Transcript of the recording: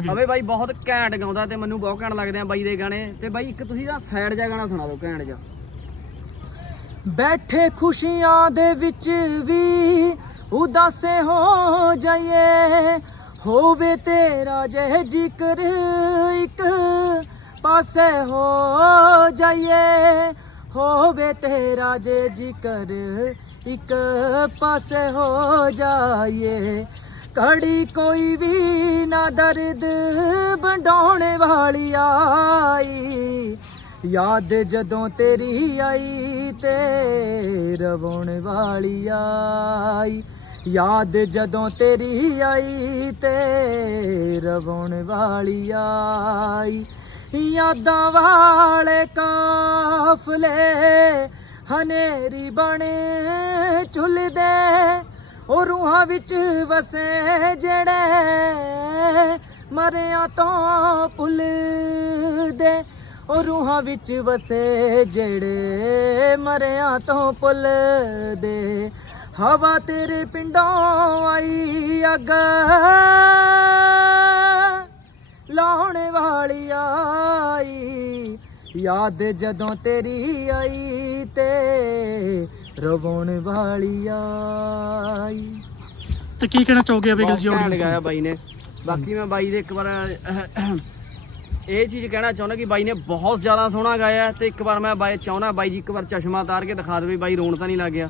ਸੁਣਾਵਾਂਗੇ। ਅਵੇ ਬਾਈ ਬਹੁਤ ਘੈਂਟ ਗਾਉਂਦਾ ਤੇ ਮੈਨੂੰ ਬਹੁਤ ਘੈਂਟ ਲੱਗਦੇ ਆ ਬਾਈ ਦੇ ਗਾਣੇ। ਤੇ ਬਾਈ ਇੱਕ ਤੁਸੀਂ ਨਾ ਸਾਈਡ ਜਾ ਗਾਣਾ ਸੁਣਾ ਦਿਓ ਘੈਂਟ ਜਾ ਬੈਠੇ ਖੁਸ਼ੀਆਂ ਦੇ ਵਿੱਚ ਵੀ ਉਦਾਸੇ ਹੋ ਜਾਈਏ। ਹੋਵੇ ਤੇਰਾ ਜੇ ਜ਼ਿਕਰ ਇੱਕ ਪਾਸੇ ਹੋ ਜਾਈਏ। ਹੋਵੇ ਤੇਰਾ ਜੇ ਜ਼ਿਕਰ ਇੱਕ ਪਾਸੇ ਹੋ ਜਾਈਏ। ਕੜੀ ਕੋਈ ਵੀ ਨਾ ਦਰਦ ਵੰਡਾਉਣ ਵਾਲੀ ਆਈ। ਯਾਦ ਜਦੋਂ ਤੇਰੀ ਆਈ ਤੇ ਰਵਾਉਣ ਵਾਲੀ ਆਈ। ਯਾਦ ਜਦੋਂ ਤੇਰੀ ਆਈ ਤੇ ਰਵਾਉਣ ਵਾਲੀ ਆਈ। ਯਾਦਾਂ ਵਾਲੇ ਕਾਫਲੇ ਹਨੇਰੀ ਬਣੇ ਝੁੱਲਦੇ ਉਹ ਰੂਹਾਂ ਵਿੱਚ ਵਸੇ ਜਿਹੜੇ ਮਰਿਆ ਤੋਂ ਭੁੱਲਦੇ। ਉਹ ਰੂਹਾਂ ਵਿੱਚ ਵਸੇ ਜਿਹੜੇ ਮਰਿਆ ਤੋਂ ਭੁੱਲਦੇ। ਹਵਾ ਤੇਰੇ ਪਿੰਡੋਂ ਆਈ ਅੱਗ। ਲਾਉਣ ਵਾਲੀ ਆਈ। ਯਾਦ ਜਦੋਂ ਤੇਰੀ ਆਈ ਤੇ ਰਵਾਉਣ ਵਾਲੀ ਆਈ। ਤੇ ਕੀ ਕਹਿਣਾ ਚਾਹੋਗੇ ਅਬੇਗਲ ਜੀ ਬਹੁਤ ਘੈਂਟ ਆਡੀਅנס ਗਾਇਆ ਬਾਈ ਨੇ। ਬਾਕੀ ਮੈਂ ਬਾਈ ਦੇ ਇੱਕ ਵਾਰ ਇਹ ਚੀਜ਼ ਕਹਿਣਾ ਚਾਹੁੰਦਾ ਕਿ ਬਾਈ ਨੇ ਬਹੁਤ ਜ਼ਿਆਦਾ ਸੋਹਣਾ ਗਾਇਆ ਤੇ ਇੱਕ ਵਾਰ ਮੈਂ ਬਾਈ ਚਾਹੁੰਦਾ ਬਾਈ ਜੀ ਇੱਕ ਵਾਰ ਚਸ਼ਮਾ ਉਤਾਰ ਕੇ ਦਿਖਾ ਦੇਵੇ ਬਾਈ ਰੋਣ ਤਾਂ ਨਹੀਂ ਲੱਗ ਗਿਆ।